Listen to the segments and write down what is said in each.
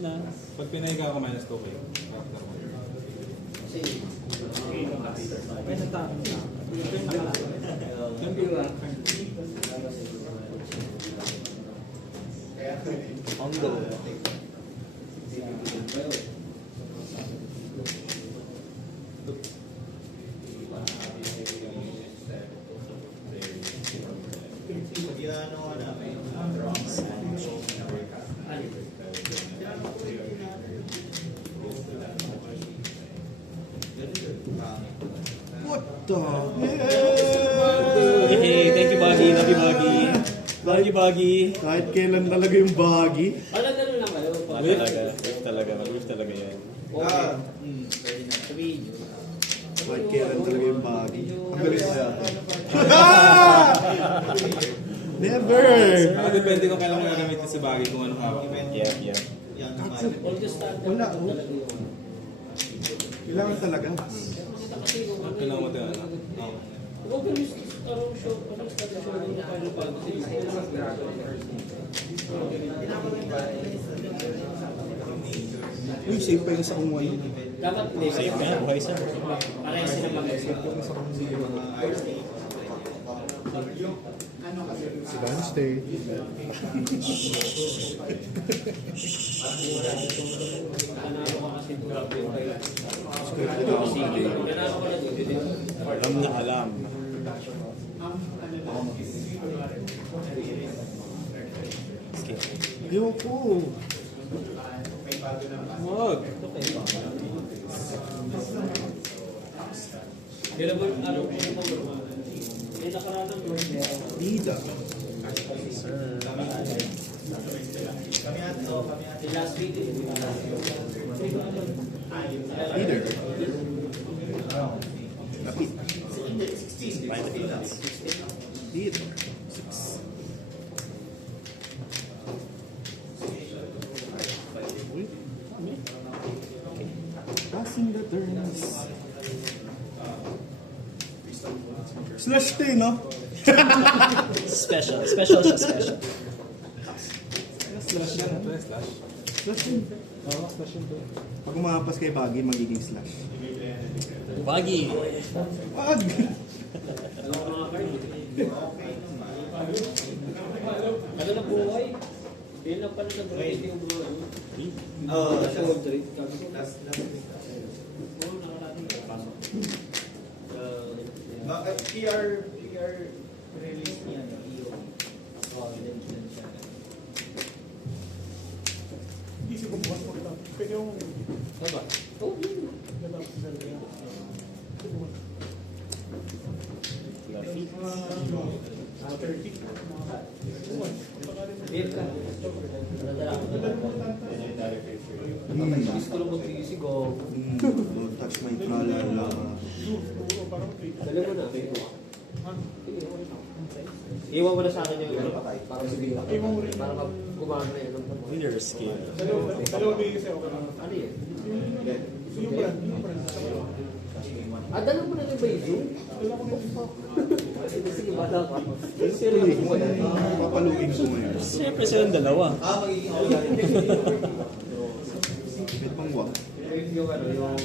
Ayun na. Pag pinahiga ko, minus 2 kayo. Ay, nata. On go. What the? Hey, thank you, Buggy. Love you, Buggy. Love you, Buggy. Kahit kailan talaga yung baggy. Alam na lang kayo. Mag-whiff talaga. Whiff talaga. Mag-whiff talaga yan. Sabihin nyo. Kahit kailan talaga yung baggy. Ang galing mo yata. Never! Depende kung kailan mo gagamitin sa bagay kung anong hawak. Yeah. All the standard Wala, oh. talaga yun. Kailangan talaga. Kailangan mo din ano. Huwag ka yung arong show, ano sa show na Final Fantasy. Uy, safe pa yung sa kung wine. Dapat hindi. Safe nga. Okay, sir. Parehas sila mag-isip. Si Van State. Nanalo ka kasi grabe yung kayo. Alam na alam. Ayoko. Wag! Pero ba, araw ko yung mga may nakaranang doon. Bida. Last week, Leader. Lapit. Leader. Passing the turns. Slash to no? Special. Special siya, special. Slash yan. Ito yung slash. Slash yun. Oo, slash yun to. Pag umapas kay Baggy, magiging slash. Buggy. Wag! ano na buhay? Yun lang pala sa buhay. Hindi yung buhay. Sa Wall Street. Oo, nakarating ka. PR release niya yung EO. Din siya. Isip ko bukas mo kita. Pwede yung... Diba? Oo, yun. Beer ka. Nadala ko na. Gusto ko mag-isig o. Don't touch my tralala. Dala mo na. Iwan mo na sa akin yung ano patay. Para sabihin ako. Para gumana na yun. Winner skill. Dalawa bigay kasi ako. Ano yun? Yung brand. Dala mo na yung Baizu? Sige, bala ka. Papaluin ko ngayon. Siyempre silang dalawa. Magiging organic. Wait pang wag. Yung ano, yung...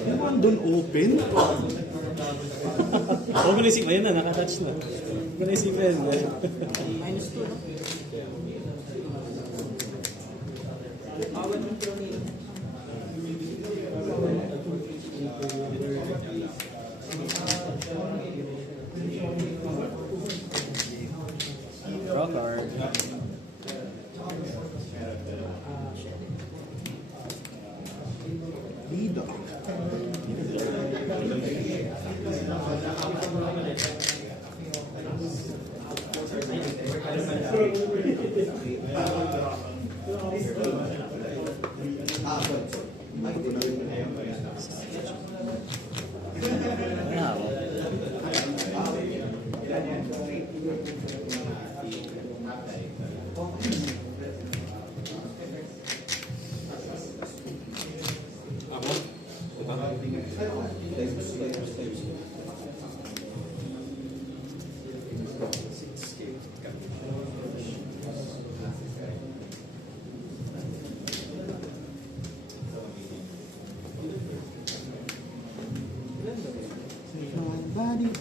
Naman doon open? Huwag mo naisip, ayun na, nakatouch na. Huwag mo naisip yun. Draw card. Bida. Wow.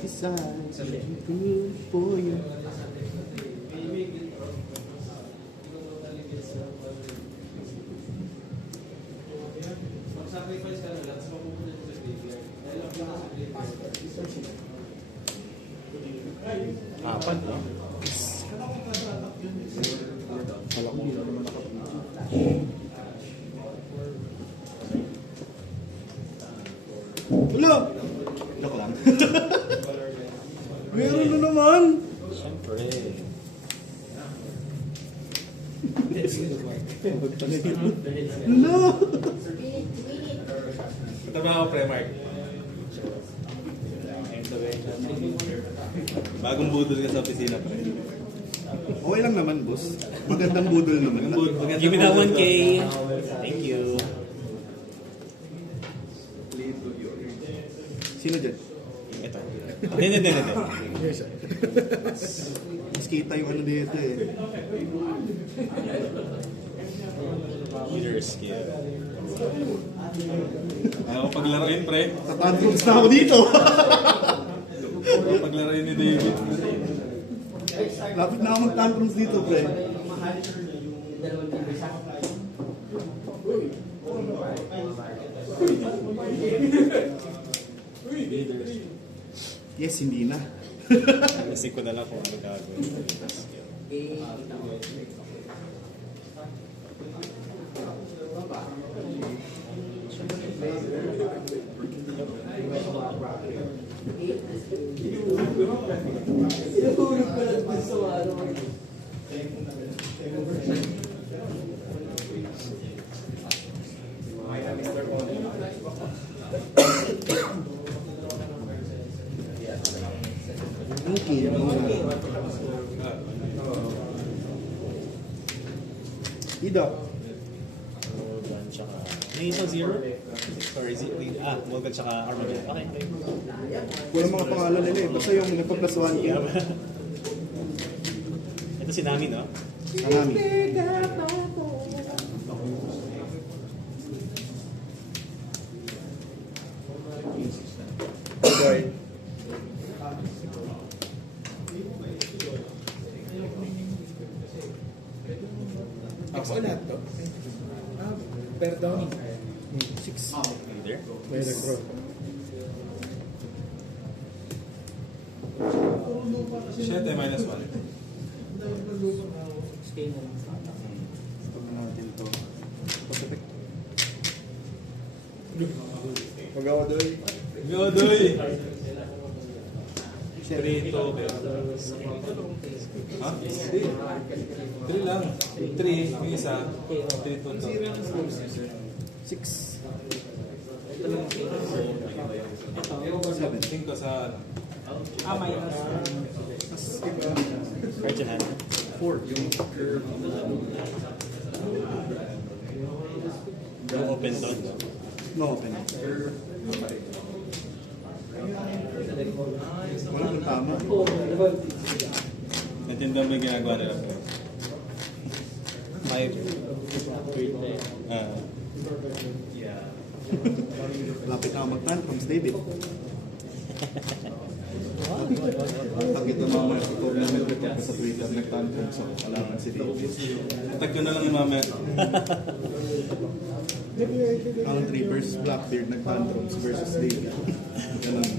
decide to good for you. Apat, no? Kala ko hindi naman Wala! Joke lang. Meron na naman! Siyempre. Wala! Tama ako, pre, Mark. Bagong budol ka sa opisina, pre. Okay lang naman, boss. Magandang budol naman. Give me that 1K. Thank you. Sino dyan? Ito. Hindi. Mas kita yung ano dito eh. Leader skill. Ayaw ko paglaruin, pre. Tatantrums na ako dito! Ayaw ko paglaruin ni David. Lapit na ako mag-tantrums dito, pre. Yes, hindi na. Isip ko na lang kung ano gagawin. Leader skill. Sinahulog ko lang dun sa ano. Okay, Ida. Morgan tsaka... May ito, zero? Or is it... Morgan tsaka Armageddon. Okay. Walang mga pangalan nila eh. Basta yung nagpaplasuhan ko. Ito si Nami, no? Anami. Okay. Ako. lahat to? Per downing. 6. Leader. May nag-draw. Siyete, minus 1. Stay na lang. Pagod natin to. Pacific. Magawa doon. Godoy! 3 to Ha? 3 lang. 3, yung isa. 3 to 2. 6. 5 sa ano. Minus. Right to hand. 4. No open down, no? No open. Wala kang tama. Natinda mo yung ginagawa nila. 5. Lapit na ako mag-tantrums, David. Pag ito mamaya sa tournament ko sa Twitter, nag-tantrums ako. Kailangan si David. Tag ko na lang yung mamaya. Count Reapers, Blackbeard, nag-tantrums versus David. Ganun.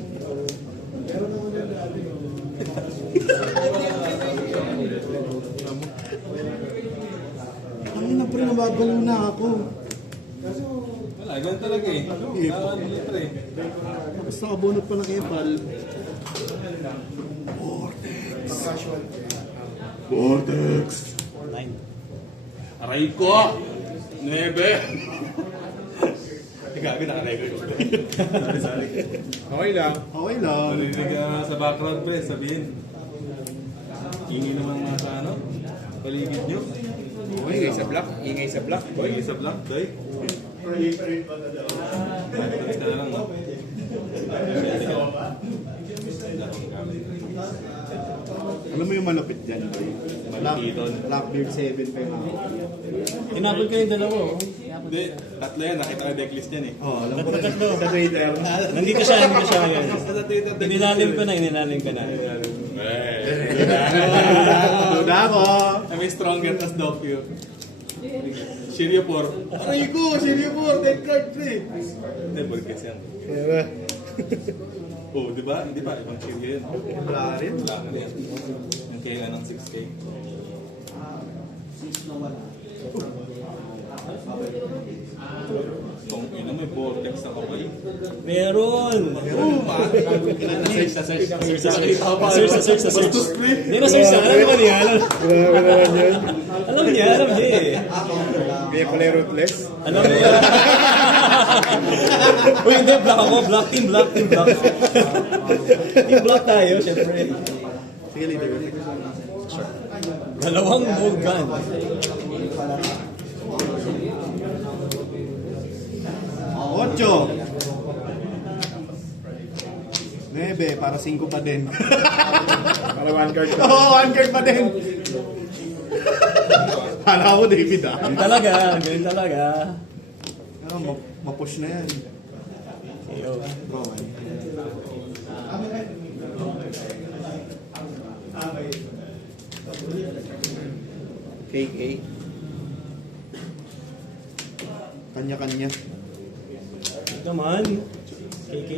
Ano na pre, nababalo na ako. Wala, ganun talaga eh. Pre. Basta kabunot pa ng epal. Vortex! 9. Aray ko! 9! Gago, naka-record. Sorry. Okay lang. Okay lang. Marinig ka sa background, pre. Sabihin. Ingay naman mga sa ano? Paligid nyo. Okay lang. Ingay sa block, boy. Ingay sa block, doy. Basta na lang, no? Siyete ka. Alam mo yung malupit dyan, boy? Malikiton. Blackbeard 7 pa yung hawak. Tinapon ko yung dalawa. Oh. Hindi, tatlo yan. Nakita ko decklist yan eh. Oh, alam ko na Tatlo. sa Twitter. Nandito siya ngayon. Sa Twitter, Inilalim ko na. Duda ako! May stronger tas docu. Shiryu 4. Aray ko! Shiryu 4! Dead card pre! Hindi, Borges yan. Oh, di ba? Hindi pa. Ibang Shiryu yun. Wala rin. Wala ka na yan. Yung kailan ng 6K. Kung ino may vortex na kamay. Meron. Search na search. Search. Hindi na search na. Alam naman niya. Grabe naman yun. Alam niya eh. Kaya pala yung ruthless. Alam niya. Uy, hindi. Black ako. Black team. Team black tayo, syempre. Sige, leader. Dalawang Vulcan. Ocho! 9, para 5 pa din. Para one card pa. Oo, 1 card pa din. Hala ko, David ah. Ganun talaga. Mapush na yan. Yo. Bro, KK. Kanya-kanya. Naman. KK.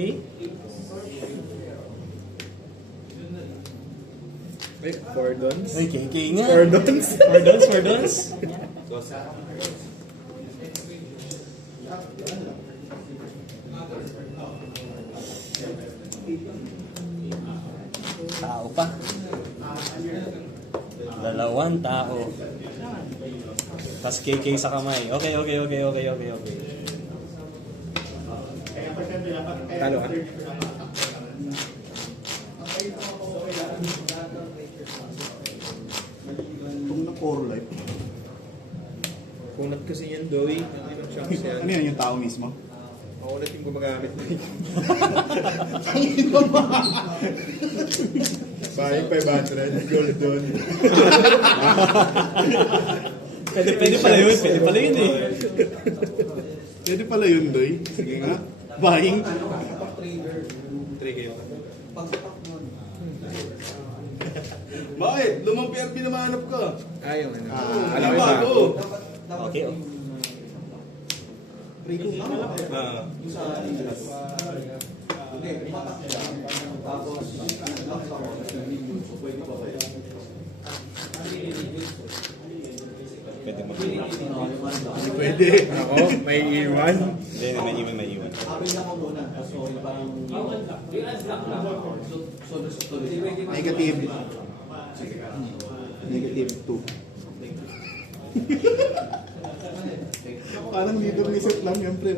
Wait, 4 dons? Ay, KK nga. 4 dons? 4 dons. Tao pa. Dalawang tao. Tas KK sa kamay. Okay. Talo ha? Kung na 4 life. Kunat kasi yan, Doy. Hindi man chance yan. Ano yan yung tao mismo? Makunat yung gumagamit mo. Buying 500, gold doon. Pwede pala yun eh. Pwede pala yun, Doy. Sige nga. Buying. 3K. Bakit? Lumang PRP na mahanap ka. Ayaw ano. Alam Alam ba? ba? Okay. Ah. Pwede mo. Hindi pwede. Ako, may iwan. Hindi, may iwan. Negative. Negative 2. Parang leader ni set lang yan, pre.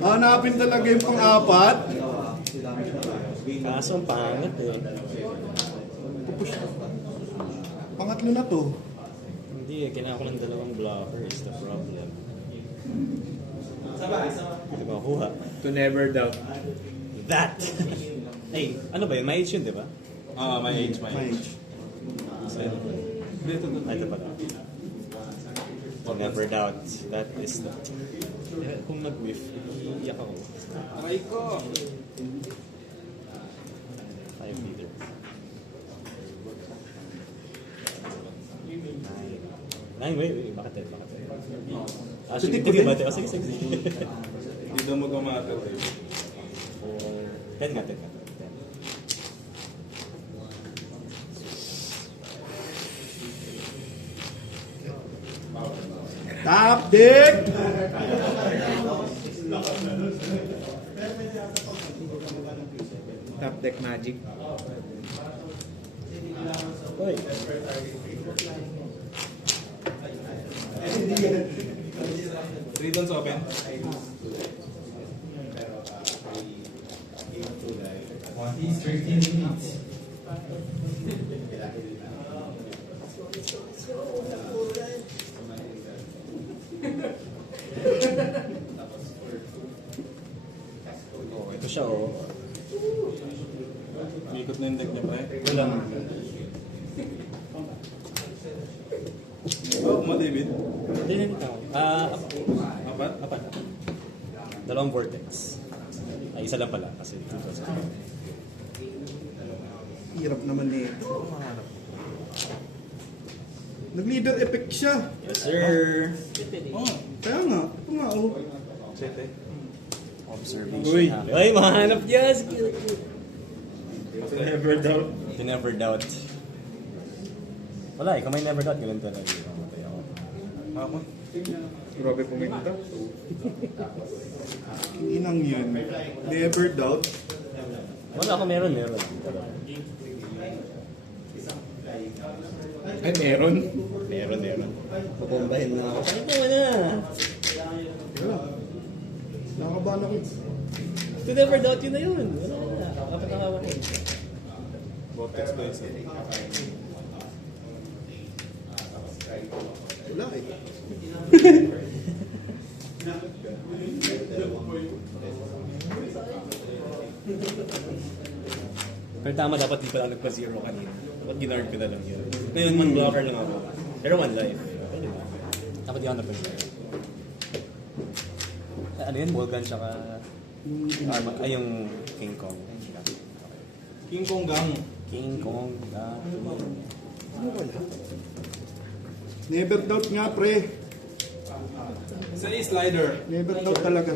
Hanapin talaga yung pang-apat. Kaso ang pangat eh. Pangatlo na to. Hindi eh, kailangan ko ng dalawang blocker is the problem. Hindi ko makuha. To never doubt. That! Ay, ano ba yun? May age yun, di ba? Ah, my age. Mage. Dito. Ito pala. To never doubt. That is the... Kung nag-whiff, iiyak ako. Aray ko. 5 liter. Nine, wait. Bakit? Ah, sige, Sige, sige. Hindi daw mo gumagal eh. 10 nga. Top deck! Top deck magic. Uy. 3 dons open. Oh, ito siya oh. Ikot Wala. Oh, ma David. Hindi na ito. Apat? Apat. Dalawang vortex. Ay, isa lang pala kasi 2,000. Hirap naman nito. Nag-leader effect siya. Yes, sir. Oh, kaya nga. Ito nga, oh. Observation. Uy. Ay, mahanap niya. Never doubt. You never doubt. Wala, ikaw may never doubt. Ganun talaga. Mamatay ako. Ako. Grabe puminta. Inang yun. Never doubt. Wala ako meron. Ay, meron. Meron. Pupumbahin na ako. Ay, ito na. Nakakabahan ako. To never doubt yun na yun. Wala na. Kapag nakawa ko. Vortex ba isa? Wala eh. Pero tama, dapat di pala nagpa-zero kanina. Dapat ginard ko na lang yun. Ngayon, man blocker lang ako. Pero one life. Pwede ba? Dapat di ako nagpa-zero. Ano yun? Volgan tsaka... Ay, yung King Kong. King Kong Gang. King Kong. Ano wala? Never doubt nga, pre. Isa slider. Never doubt talaga.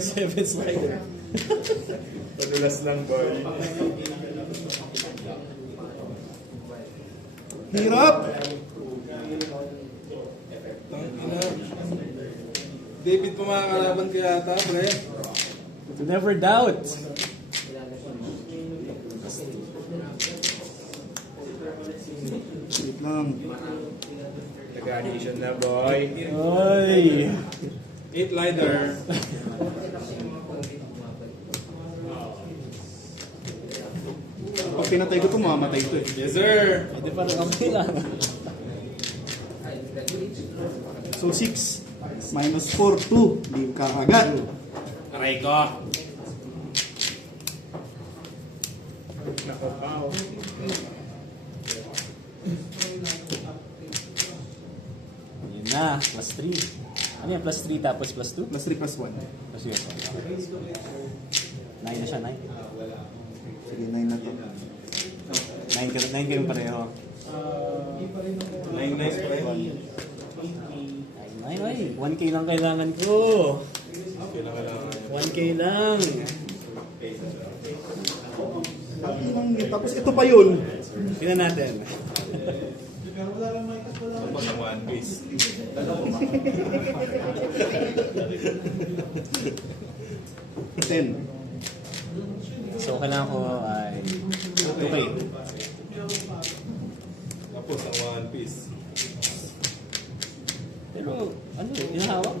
Seven slider. Padulas lang, boy. Hirap! Tangina. David pa makakalaban ka yata, pre. To never doubt. Wait lang. Nag-addition na, boy. Ay! 8 lighter. Pag pinatay ko ito, mamamatay ito eh. Yes, sir. Hindi pa rin okay lang. So 6 minus 4, 2. Hindi kakagat. Aray ko. Nako, pao. Yun na, plus 3. Ano yan, plus 3 tapos plus 2? Plus 3 plus 1. Plus 2 yun. 9 na siya, 9. Sige, 9 na to. 9 kayong pareho. 9 nice, pre. 9, ay, 1K lang kailangan ko. Okay lang, kailangan. 1K lang. Tapos ito pa yun. Tingnan natin. Tapos ang One Piece. 10. So, kailangan ko ay 2K. Tapos ang One Piece. Pero, ano, inahawak?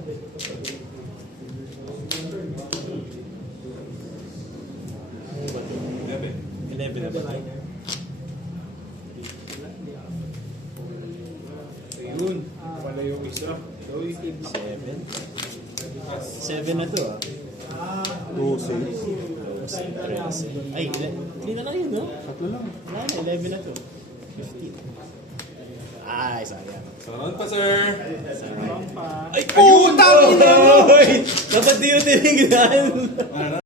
Gabi. 11 na ba? Ayun. Pala yung isa. 7. 7 na to, ah. 12. Ay, 3 na lang yun, no? Tatlo lang. Wala na, 11 na to. 15. Ay, sayang. Sarang pa, sir. Sayang pa. Ay, putang ina mo! Dapat di yun tinignan.